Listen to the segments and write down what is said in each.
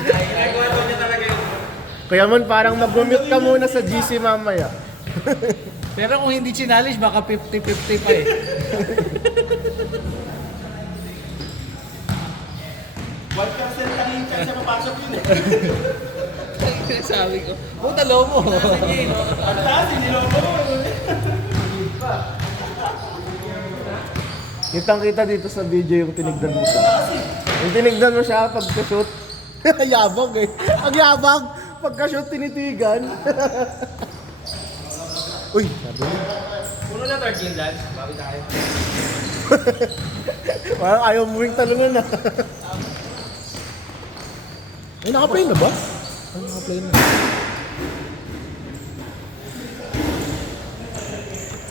Ginagawa daw niya talaga yun. Kaya man parang mag-mute ka muna sa GC mamaya. Pero kung hindi challenge, baka 50-50 pa eh. One percent lang yung chance na papasok yun eh. Sabi ko, puta lomo. Ang taas, hindi lang ako. Kitang-kita dito sa video yung tinignan mo siya. Yung tinignan mo siya pagka-shoot. Yabang eh. Ang yabang! Pagka-shoot tinitigan. Uy, sabi niya. Puno na 13 dance, bawi tayo. Parang ayaw mo yung talungan na. Ay, naka-play na ba? Ay, naka-play na.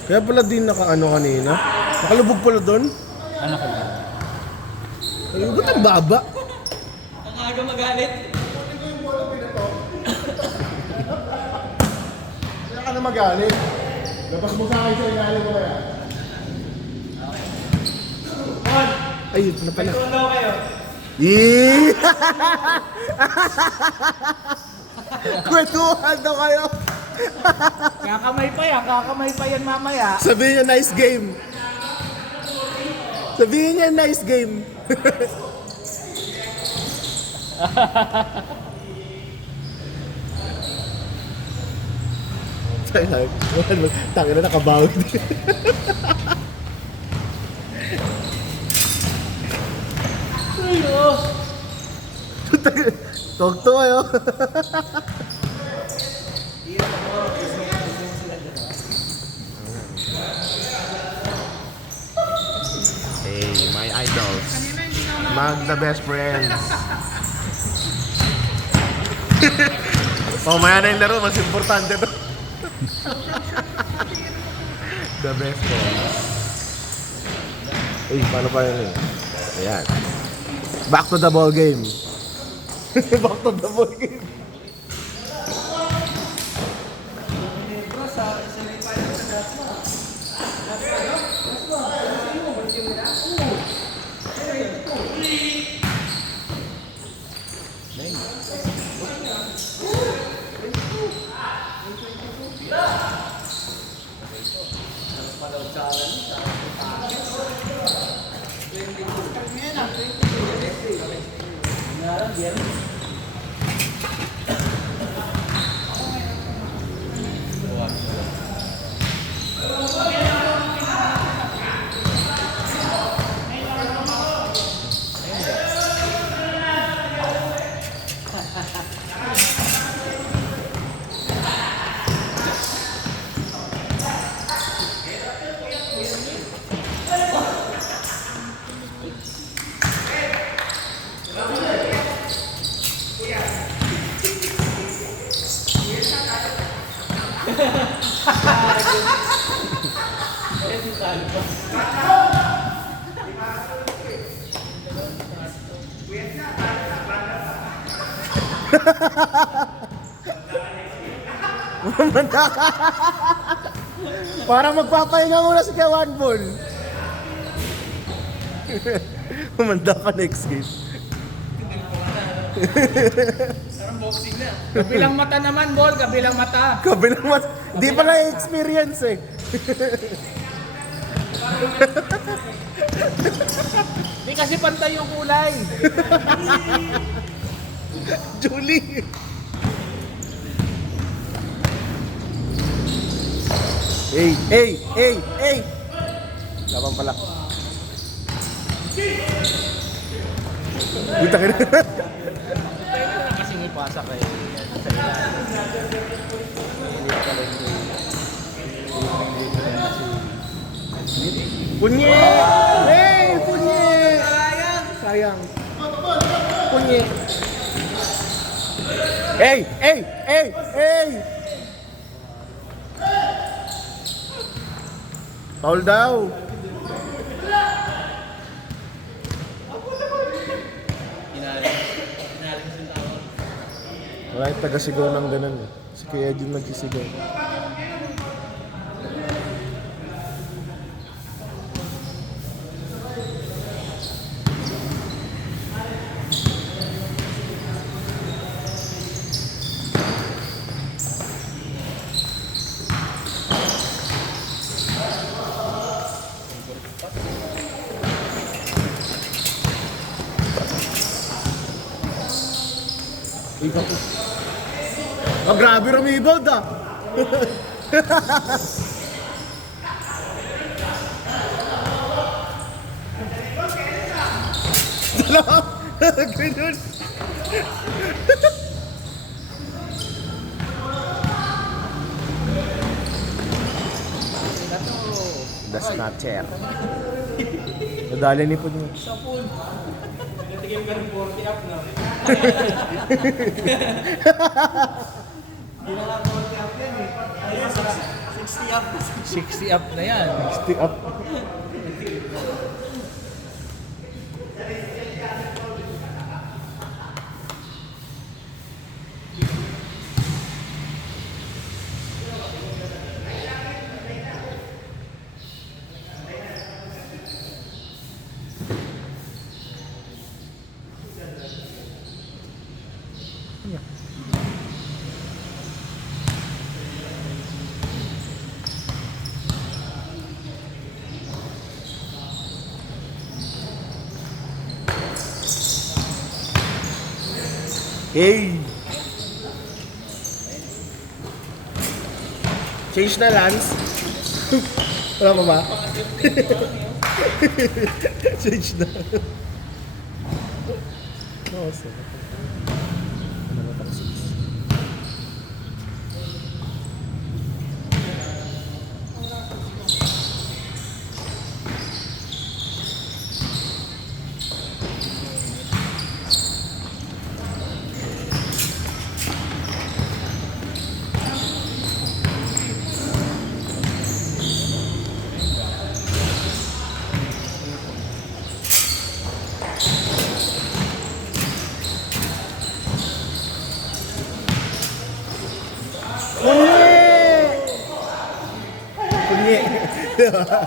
Kaya pala din naka-ano kanina. Nakalubog pala doon. Ano ka ba? Ay, ba't ang baba? Ang aga magalit. Kaya ka na magalit. Labas mo sa akin sa ilalim mo kaya. Ay, ito na pala. Kung daw kayo. Yee! Kwentuhan daw kayo. Kakamay pa yan mamaya. Sabihin niya nice game. Sabihin niya nice game. Tangin na nakabawid. Tugto kayo. Hey, my idols. Mag the best friends. Maya na yung laro, mas importante to. The best friends. Uy, paano pa yun eh? Ayan. Back to the ball game. Back to the ball game. Para magpapahinga muna si Kewan Ball. Umanda ka next game. Parang boxing na. Kabilang mata naman, Bol. Kabilang mata. Kabilang mas... Di pala experience eh. Di kasi pantay yung kulay. Julie. Hey! Laban pala. Buta ka na. Kasi may pasa kay sa ilalim. Hindi pala Punye! Hey! Punye! Sayang. Punye. Hey! Foul daw. Wala yung taga-sigaw ng ganun eh. Si Kuya Jun nagsisigaw. Uy, papo. Oh, grabe rumibald ah. Dalawa. Ganun. The snatcher. Nadali ni po niya. Natigim ka ng 40 up na. Hindi na nga 40 up yan eh. Ayun, 60 up. 60 up na yan. Stick up. Hey! Change na lance. Wala pa ba? Change na. No, so. Ano ba tayo? Punye! Diba?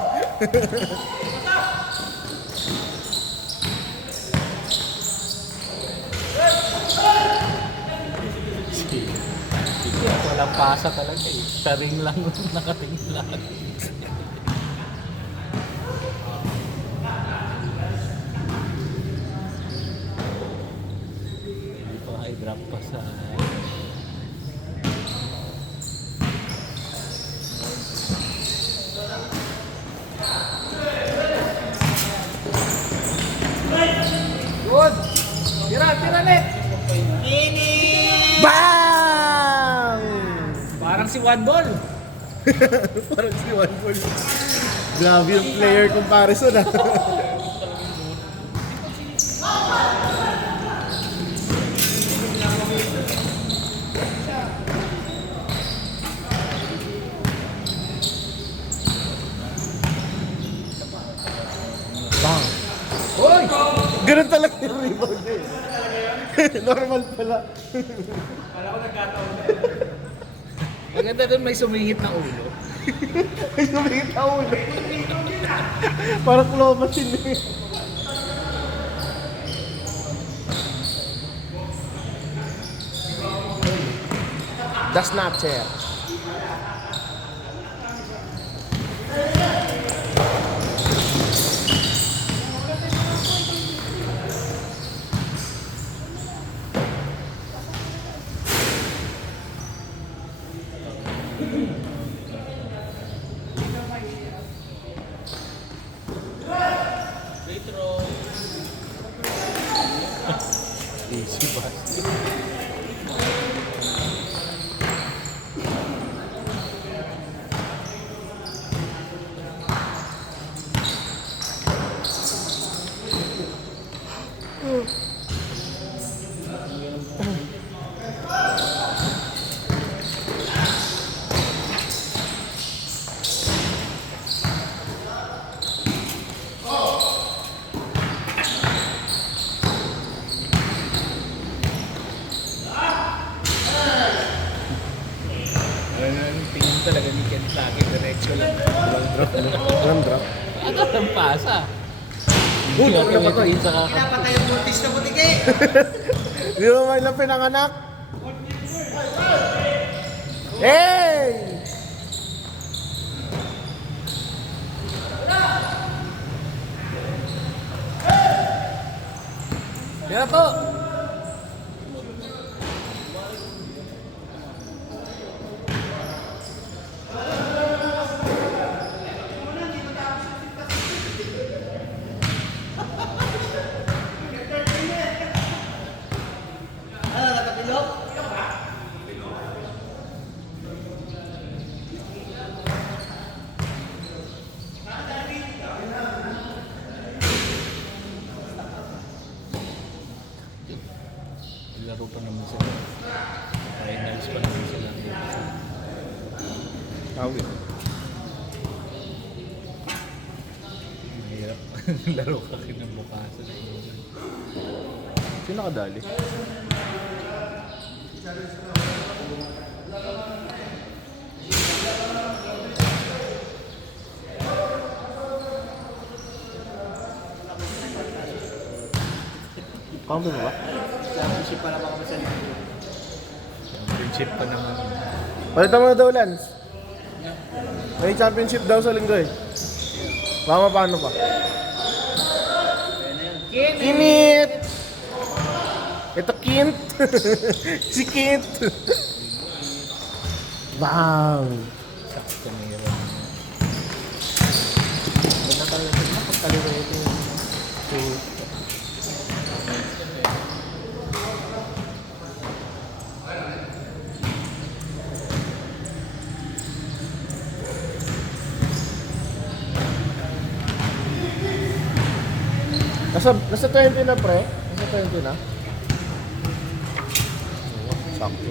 Walang pasa talaga eh. Taring lang, nakatingin lang. Hindi pa high drop pa sa... Good! Tira net! Bang! Parang si One Ball. Parang si One Ball. Grabe yung player comparison ah. Bang! Hoy! Ganun talaga yung rebound niya eh. Normal pala. Maganda doon may sumingit na ulo. May sumingit na ulo. Parang claw machine eh. The Snatcher. Easy ba? Tingin talaga ni Ken sa akin, diretso lang. Walang drop. Ano ang pasa? Good, ano ba to? Pinapatay yung buntis na butike. Di ba may lang pinanganak? Hey! Kaya to! Laro pa naman sila. Finals pa naman sila. Tawid. Mahirap. Laro ka kinabukasan. Sino nakadali? Counter mo ba? Championship pa naman kami sa linggo. Championship pa naman. Palitan mo na daw, Lance. May championship daw sa linggo eh. Baka paano pa? Kinit! Ito Kint! Si Kint! Wow! Sakto mayroon. Ganda talaga ito. Pagkaliwa ito yung... Nasa 20 na pre? Nasa 20 na? Sakto.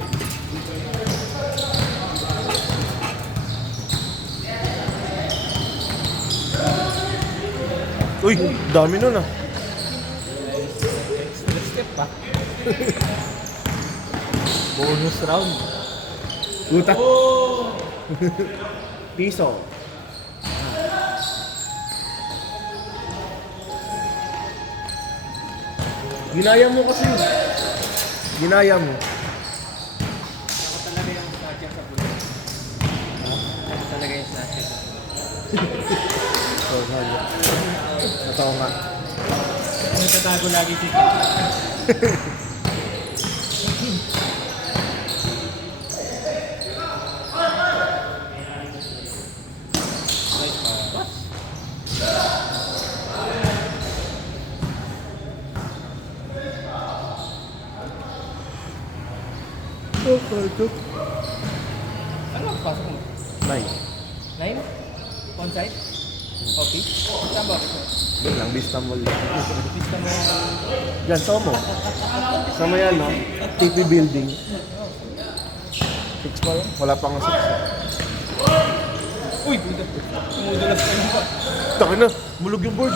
Uy, dami nun ah. Extra step pa. Bonus round. Utak. Piso. Ginaya mo kasi. Ginaya mo. Ako talaga yung snatcher sa pulis. Ako talaga yung snatcher. So, hali. Totoo nga. Nagtatago lagi si Ano ang pasok mo? Nine. 9? On-site? Coffee? Saan ba? Yun lang, Bistambol. Pista mo. Yan, Somo. Sa may ano, TP building. 6 pa lang? Wala pa nga 6. Uy! Buda. Tumudulas ka na ba? Taka na, mulog yung board.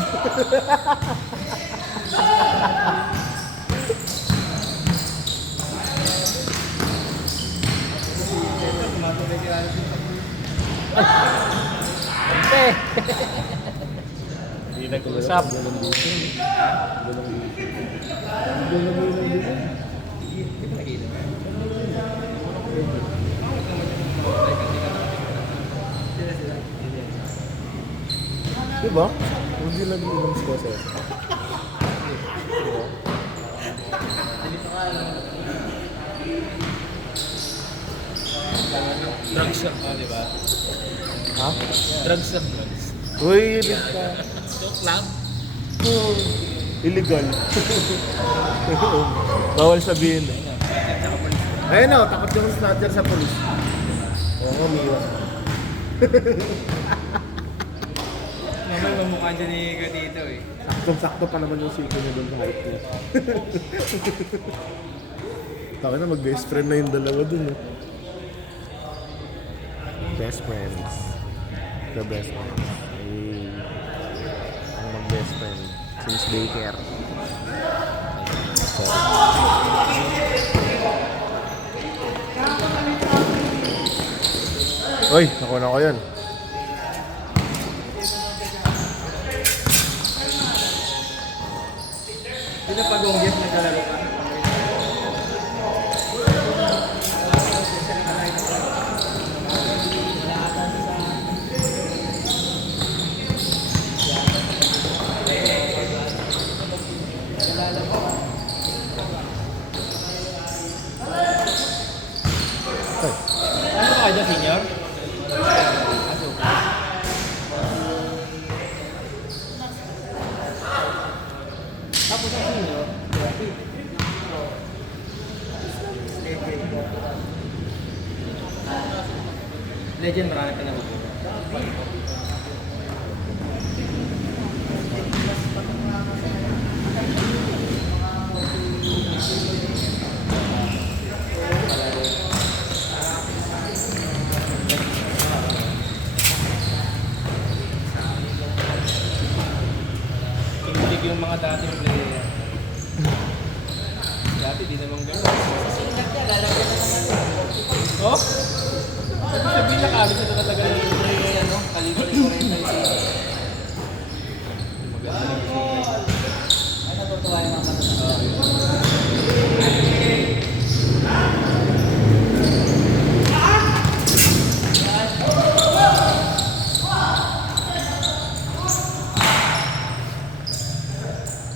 Tumatuloy si Rano. Hindi nag-usap. Diba? Hindi lang yung process. Drugs lang. Oh, di ba? Ha? Drugs lang. Drugs. Uy, basta. Joke lang. Illegal. Bawal sabihin. Ayun o, takot yung snatcher sa polis. Oo, umiwas. Mamay mamukha dyan ni Gatito eh. Saktong-sakto pa naman yung siko niya doon sa height niya. Taka na, mag-best friend na yung dalawa doon eh. Best friends. The best friends. Ay, ang mag-best friend. Since daycare. Sorry. Uy, nakuha ko yun. Hindi na pag-ongget naglalaro ka. Ano ka dyan, senior? Tapos ang senior, Legend, marami ka na hubo. di naman gano'n. Singat niya, lalagyan na naman. Oh? Sabihin niya kami na talaga yung ano, kalibre ko rin tayo sa ay, natutuwa yung mga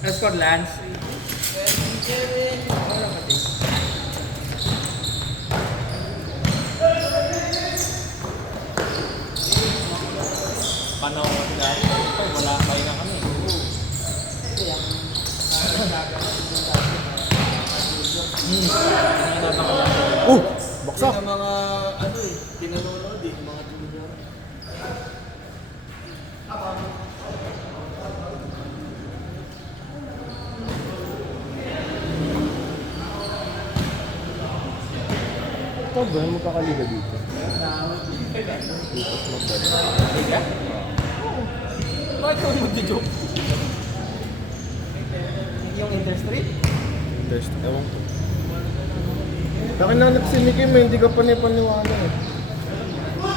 Escort Lance. Panahon ko sila. Wala kayo na kami. Baksak! Yung mga ano eh, pinanonood eh, yung mga junior. Ito ba? Magkakaliga dito. Dito magdala. Liga? Oo. Bakit kami mag-joke? Yung Interstreet? Test, ewan ko. Nakinanap si Mickey mo, hindi ka panipaniwala eh.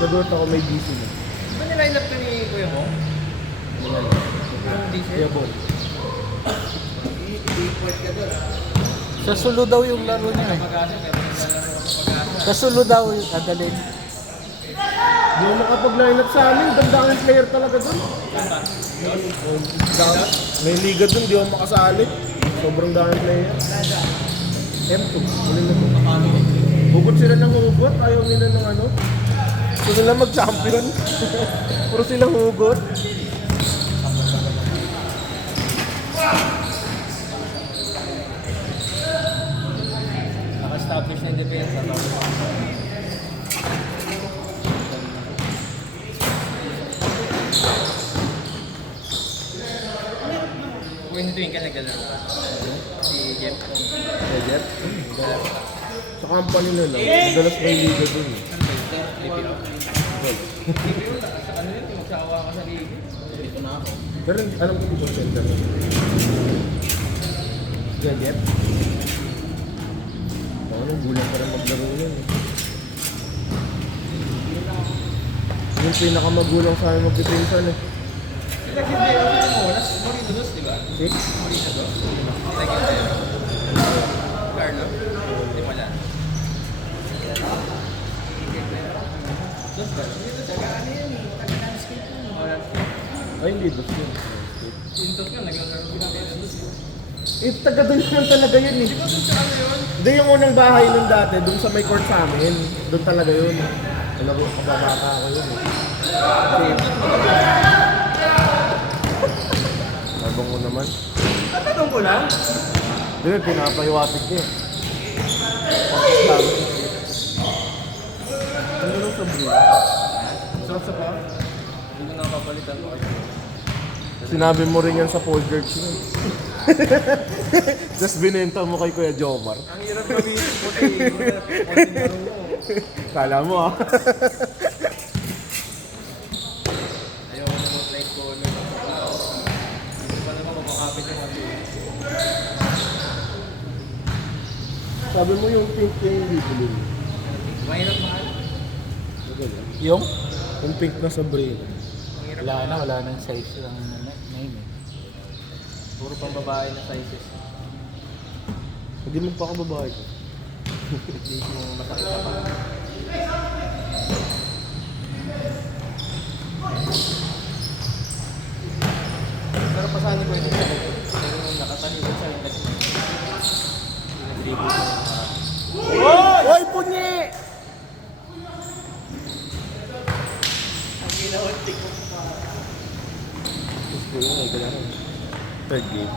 Sagot ako may DC na. Ano niline up ka ni Kuya Mo? Yan. Yung diesel? Kaya bon. I-report ka doon. Sa Sulu daw yung laro niya eh. Pag-asa, pero pag-asa. Sa Sulu daw yung adalin. Hindi mo makapag-line up sa amin, dandang player talaga dun. May liga dun, di ako makasali. Sobrang daming player. M2, ulit na to. Hugot sila ng hugot, ayaw nila ng ano. Gusto nila mag-champion. Puro sila hugot. Naka-establish na yung depensa. Kung hindi tuwing ka naglalaro ka. Si Jeff. Jeff? Sa company nila, madalas may liga dun. DPO. DPO, ano yun? Magsawa ka sa liga. Dito na ako. Pero alam ko dito center na. Jeff? Ano, gulang pa rin maglaro yan eh. Yung pinakamagulang sa amin magpipinsan eh. Nag-DPO mo, Morino Dos, di ba? Si? Morino Dos? Nag-DPO. Carlo? Di pala. Dos ba? Dito sa gaano yan eh. Matagal-landscape yun. Ay, hindi. Dos yun. Pinto ko, naglalaro ko namin ng Dos. Eh, taga doon naman talaga yun eh. Di ba doon sa ano yun? Hindi yung unang bahay nun dati, doon sa may court sa amin. Doon talaga yun. Alam ko, kababata ako yun eh. Labang ko naman. Tatanong ko lang. Hindi, pinapahiwatig niya eh. Ano lang sa blue? Sarap sa pa? Hindi ko nakapalitan ko. Sinabi mo rin yan sa Paul George yun. Tapos binenta mo kay Kuya Jomar. Ang hirap gamitin ko eh. Konting laro mo. Kala mo ah. Ayaw ko naman like ko. Hindi pa naman mapakapit yung mga Sabi mo yung pink yung bibili. mahirap mahal. Yung? Yung pink na sa brain. Ang hirap Wala na, mahal. wala nang size lang name eh. Puro pang babae na sizes. Hindi mo pa kababae ko. Hindi mo masakit sa pa. Pero pa sana pwede sa pero nakatalikod sa yung kasi pinag-dribble ko. Oy, punyi! Ang ginawantik ko pa. Gusto yun eh, kailangan. Third game.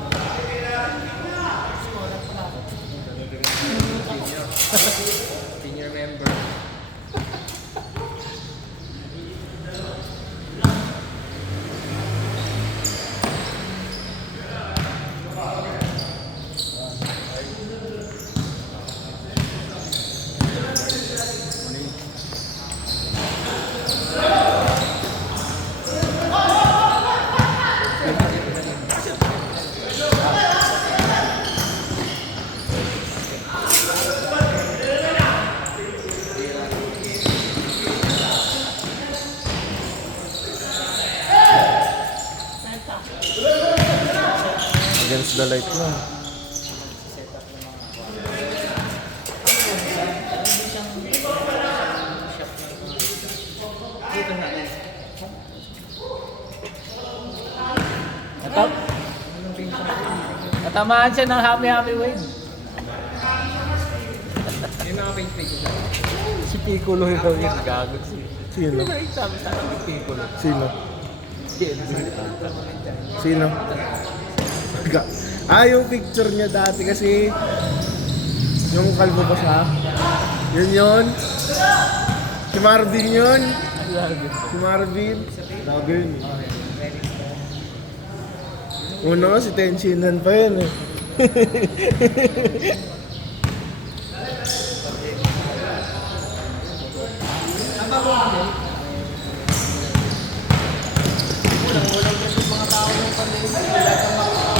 Senior member. the light na. Set up ng mga hindi siyang shop dito na. Natamaan siya ng happy wave. Yung mga paint ko. Si Piccolo yung gago. Sino? Sabi sa akin, Piccolo. Sino? Sino? Yung picture niya dati kasi yung kalbo ba siya? Yun. Si Marvin yun. Si Marvin. Vlogger yun. Una si Tenshinan pa yun eh.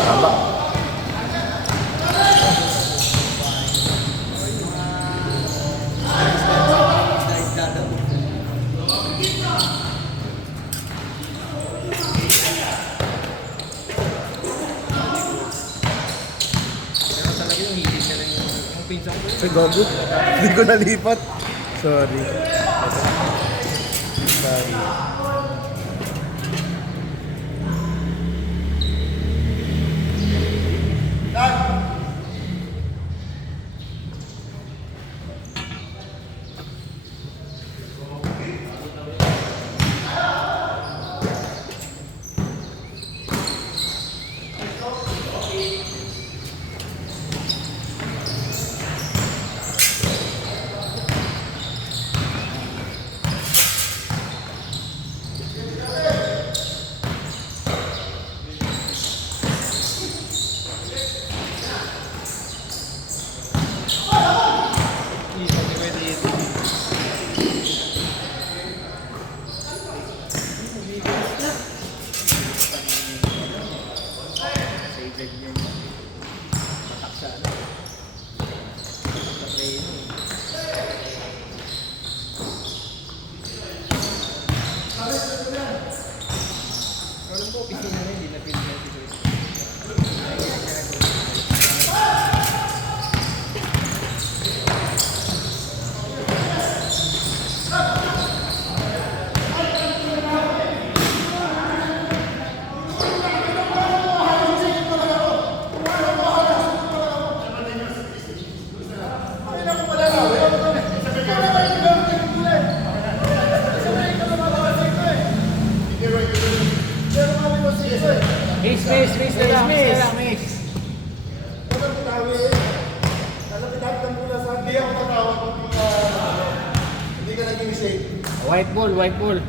Tama. Ay, gago. Hindi ko nalipat. Sorry. Sorry. White ball.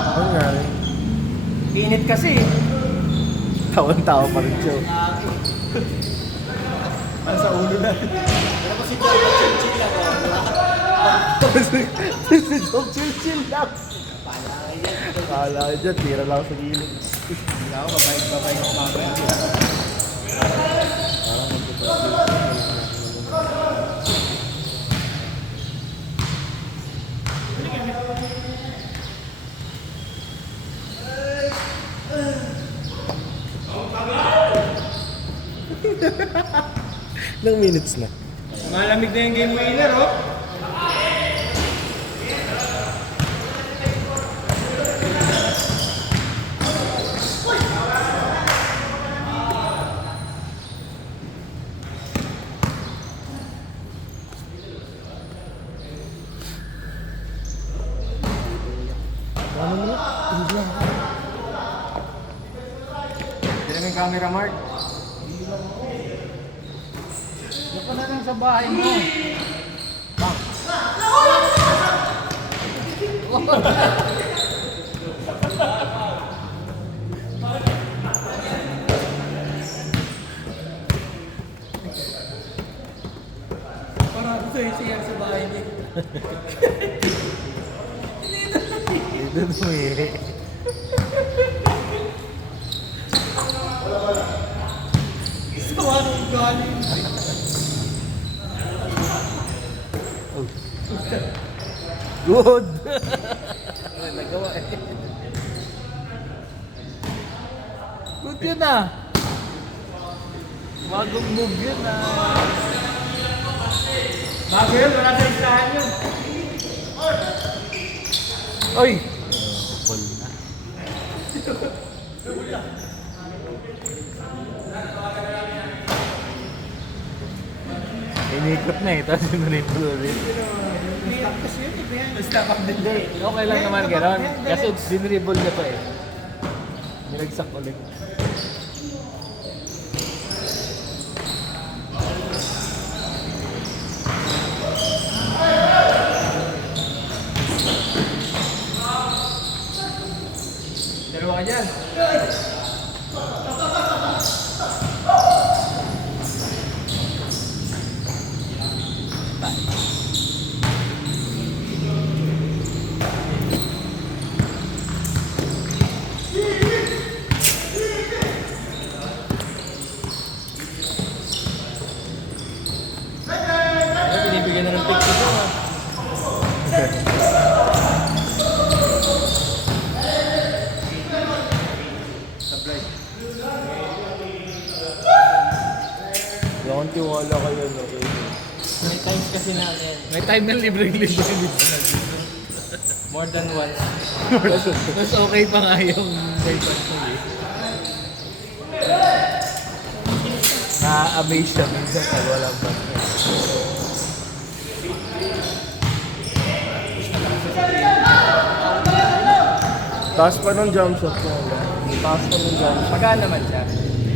Ano nga rin? Init kasi. Tawan-tawa pa rin siya. Sa ulo na. Si Joke chill lang. Kala ka dyan, tira lang sa gilid. Hindi ako, babay ko mamaya. Ilang minutes na? Malamig na yung game winner, oh. Ano mo na? Hindi lang. Hindi naman yung camera, Mark. Diyan ka na lang sa bahay mo. Parang ito yung siya sa bahay niya. Ito mo eh. Sawa nung galing. Good! Nagawa eh. Good yun ah. Bagong move yun ah. Bago yun, wala sa listahan yun. Oy! Ball na. Inikot na eh, tapos sinunito ulit. Basta pag Hindi, okay lang naman gano'n. Kasi dinribble niya pa eh. Nilagsak ulit. dalawa ka dyan. Binibigyan na ng picture ko ha. Sablay. Wala akong tiwala kayo, no? May times kasi namin. May time na libre-libre. More than once. Mas okay pa nga yung boyfriend ko eh. Na-amaze siya minsan pag walang partner. Taas pa ng jump shot ko. Taas pa ng jump shot. Magaan naman siya.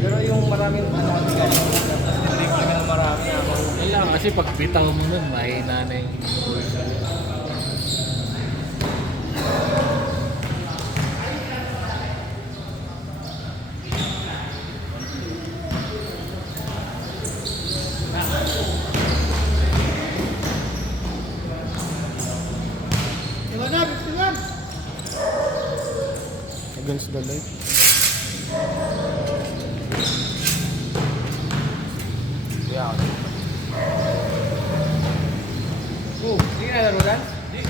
Pero yung maraming ano kasi ganun. Tapos nilagay kami ng marami na ako. Kailangan kasi pag bitaw mo nun, mahina na yung Against the light. yeah. Oh, hindi na laro lang? Hindi.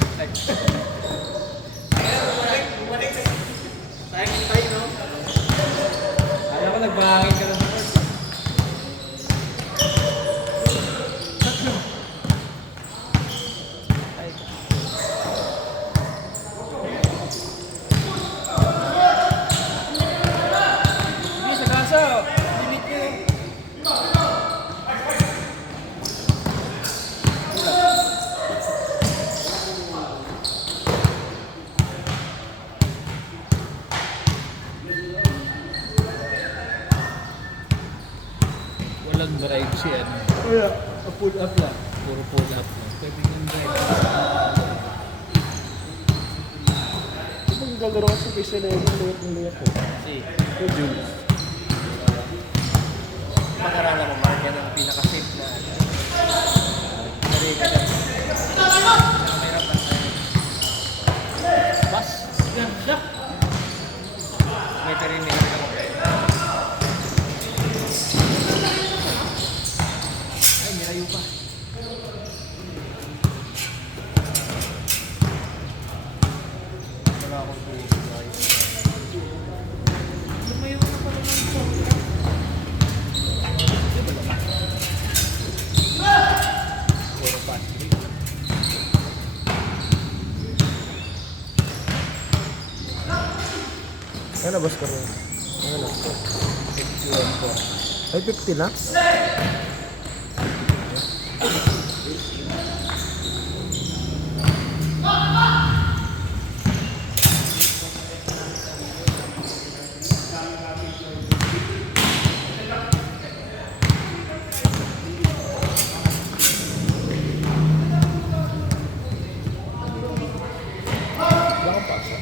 Tayo, no? Alam ko nagbahangin ka lang sa court. Hindi, sa kaso. Limit nyo. Walang drive si ano. Kaya, Pull up lang. Puro pull up lang. Pwede yung drive. ito yung galaro kasi kay Selena, layat ng layat ko. Si, Kay Jules. pag-aralan mo, Mark, yan ang pinaka-safe na narili ka. Mahirap ang Bas! yan, siya. May tarinig ka mo. Ay, nilayo pa. Wala akong tuloy. Lumayo na pala ng program. Puro pass. Ay, nabas ka rin. Ay, na. 51 po. Ay, 50 na? Wala kang pasa.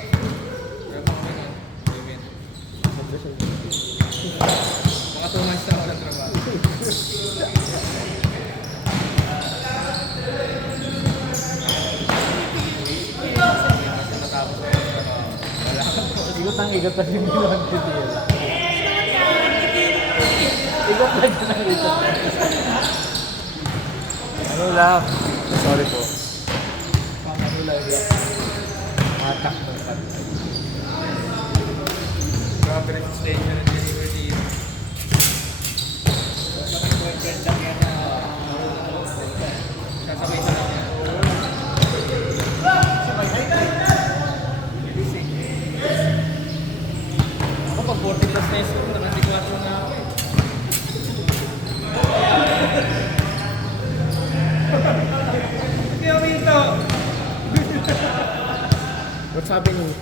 Mga 2 months na ako ng trabaho. Natapos ko ng trabaho. Wala ka po. Ikot ang ikot ang hindi naman titira. Ikot lang yun ang ikot. Ano lang? Sorry po. Pang ano lang yan. Hatak ng cut. Grabe rin sa station ng delivery. Parang boyfriend lang yan na sasabay sa lang yan. Ako pag 40 plus na yung naka-24 na ako eh. Kaya Winto! What's happening?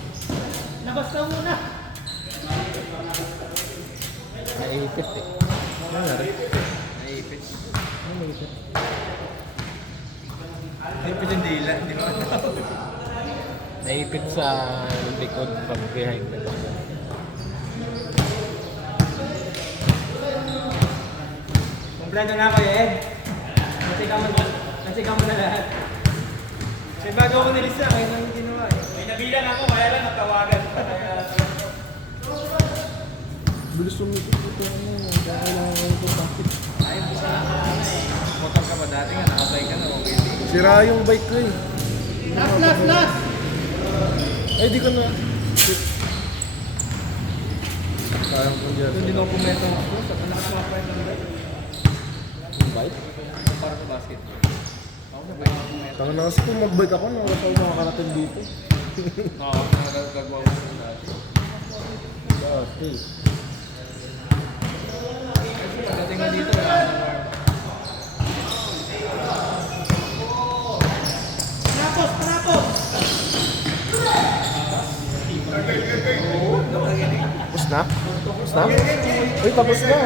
Labas na muna! Naipit eh. Ano nangyari? Naipit. Ano nangyari? Naipit yung dila, hindi ko alam. Naipit sa likod from behind the back. Kumplado na ako eh. Nasika mo na lahat. May bago ako nilisa, ngayon lang yung ginawa eh. May nabilang ako, kaya lang natawagan. Bilis sumipit ito. Kailangan ko ito bakit? Ay, busa na ako eh. Motor ka ba dati nga, nakasay ka na, okay. Sira yung bike ko eh. Last! Ay, di ko na. Sayang kung dyan. Doon din ako pumeto ako, sa nakaswapay ng bike. Bike? Para sa basketball. Ako sa bike ako pumeto. Tanga na kasi kung mag-bike ako, nang ako makakarating dito. Oo, nagagawa ko sa dati. Dati. Kasi pagdating nga dito, wala nang warm. Tapos na? Tapos na? Uy, tapos na.